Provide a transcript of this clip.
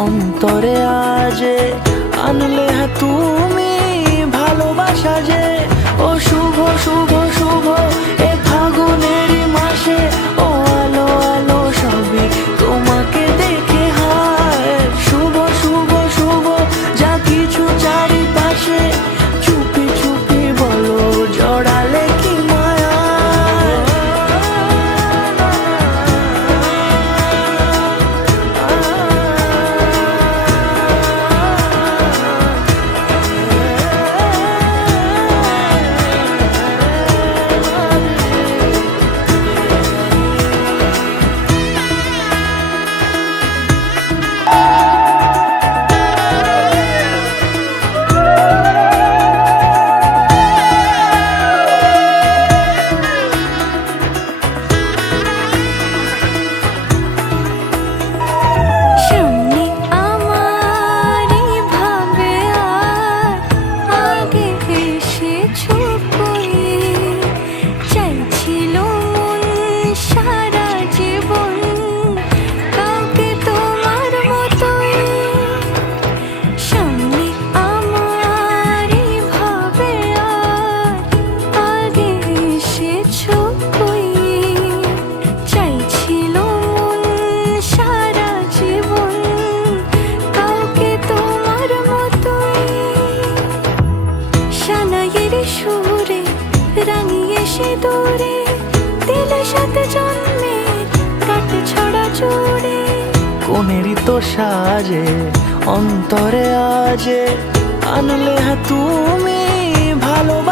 অন্তরে আজে আনলে হ্যাঁ তুমি সুরে রাঙিয়ে সে দূরে দিলে সাথে জন্মে কাটে ছড়া জোরে কোনেরই তো সাজে, অন্তরে আজে, আনলে হ্যাঁ তুমি ভালোবাসা।